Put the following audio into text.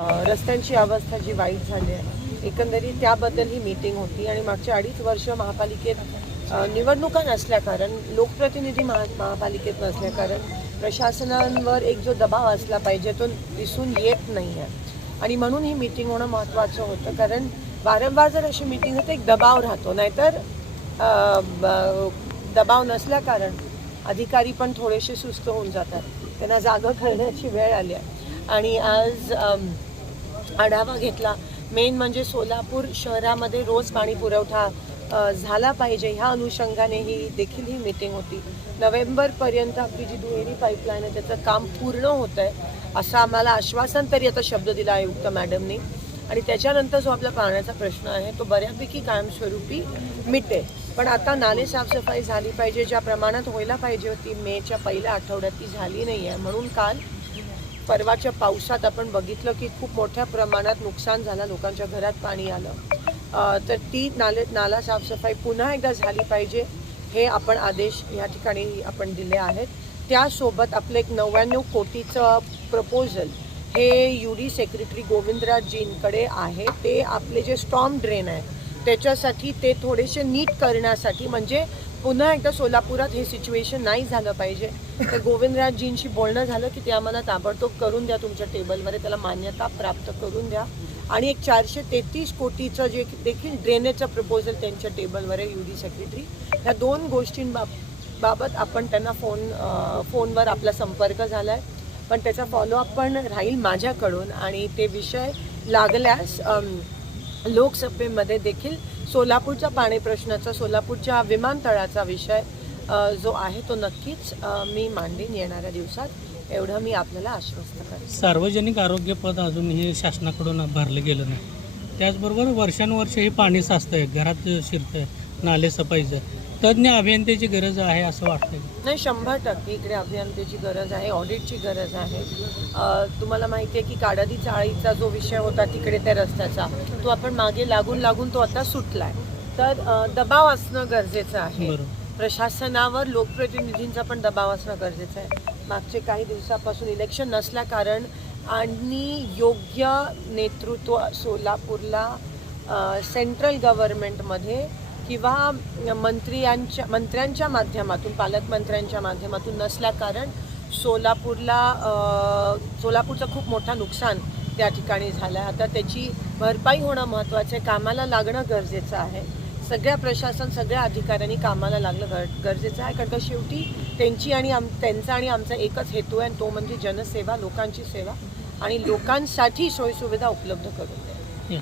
रस्त्यांची अवस्था जी वाईट झाली आहे एकंदरीत त्याबद्दल ही मीटिंग होती आणि मागच्या अडीच वर्ष महापालिकेत निवडणुका नसल्याकारण लोकप्रतिनिधी महा महापालिकेत नसल्याकारण प्रशासनांवर एक जो दबाव असला पाहिजे तो दिसून येत नाही आहे. आणि म्हणून ही मीटिंग होणं महत्त्वाचं होतं कारण वारंवार जर अशी मीटिंग होते एक दबाव राहतो. नाहीतर दबाव नसल्याकारण अधिकारी पण थोडेसे सुस्त होऊन जातात. त्यांना जागं करण्याची वेळ आली आहे. आणि आज आढावा घेतला. मेन म्हणजे सोलापूर शहरामध्ये रोज पाणी पुरवठा झाला पाहिजे. ह्या अनुषंगाने ही देखील ही मीटिंग होती. नोव्हेंबरपर्यंत आपली जी दुहेरी पाईपलाईन आहे त्याचं काम पूर्ण होतं आहे असं आम्हाला आश्वासन तरी आता शब्द दिला आयुक्त मॅडमनी आणि त्याच्यानंतर जो आपला पाण्याचा प्रश्न आहे तो बऱ्यापैकी कायमस्वरूपी मिटेल पण आता नाले साफसफाई झाली पाहिजे ज्या प्रमाणात व्हायला पाहिजे होती मेच्या पहिल्या आठवड्यात ती झाली नाही आहे म्हणून काल परवाच्या पावसात आपण बघितलं की खूप मोठ्या प्रमाणात नुकसान झालं लोकांच्या घरात पाणी आलं. तर ती नाले नाला साफसफाई पुन्हा एकदा झाली पाहिजे हे आपण आदेश या ठिकाणी आपण दिले आहेत. त्यासोबत आपलं एक नव्याण्णव कोटीचं प्रपोजल हे यू डी सेक्रेटरी गोविंदराजजींकडे आहे. ते आपले जे स्टॉम ड्रेन आहे त्याच्यासाठी ते थोडेसे नीट करण्यासाठी म्हणजे पुन्हा एकदा सोलापुरात हे सिच्युएशन नाही झालं पाहिजे. तर गोविंदराजजींशी बोलणं झालं की ते आम्हाला ताबडतोब करून द्या तुमच्या टेबलवर त्याला मान्यता प्राप्त करून द्या. आणि एक चारशे तेहतीस कोटीचं जे देखील ड्रेनेजचं प्रपोजल त्यांच्या टेबलवर आहे यू डी सेक्रेटरी ह्या दोन गोष्टींबाब बाबत आपण त्यांना फोन फोनवर आपला संपर्क झाला आहे पण त्याचा फॉलोअप पण राहील माझ्याकडून. आणि ते विषय लागल्यास लोकसभेमध्ये देखील सोलापूरच्या पाणी प्रश्नाचा सोलापूरच्या विमानतळाचा विषय जो आहे तो नक्कीच मी मांडीन येणाऱ्या दिवसात. एवढं मी आपल्याला आश्वस्त करेन. सार्वजनिक आरोग्य पद अजूनही शासनाकडून भरलं गेलं नाही. त्याचबरोबर वर्षानुवर्ष हे पाणी साचतंय घरात शिरतंय नाले सफाईचं. तज्ज्ञ अभियंत्याची गरज आहे असं वाटतंय. नाही शंभर टक्के इकडे अभियंत्याची गरज आहे ऑडिटची गरज आहे. अ, तुम्हाला माहिती आहे की काडादी चाळीचा जो विषय होता तिकडे त्या रस्त्याचा तो आपण मागे लागून लागून तो आता सुटलाय. तर अ, दबाव असणं गरजेचं आहे. बरोबर. प्रशासनावर लोकप्रतिनिधींचा पण दबाव असणं गरजेचं आहे. मागचे काही दिवसापासून इलेक्शन नसल्या कारण आणि योग्य नेतृत्व सोलापूरला सेंट्रल गव्हर्नमेंटमध्ये किंवा मंत्र्यांच्या मंत्र्यांच्या माध्यमातून पालकमंत्र्यांच्या माध्यमातून नसल्या कारण सोलापूरला सोलापूरचं खूप मोठं नुकसान त्या ठिकाणी झालं आहे आता त्याची भरपाई होणं महत्त्वाचं आहे. कामाला लागणं गरजेचं आहे. सगळ्या प्रशासन सगळ्या अधिकाऱ्यांनी कामाला लागलं गर गरजेचं आहे. कारण का शेवटी त्यांची आणि आम त्यांचा आणि आमचा एकच हेतू आहे आणि तो म्हणजे जनसेवा लोकांची सेवा आणि लोकांसाठी सोयीसुविधा उपलब्ध करून द्या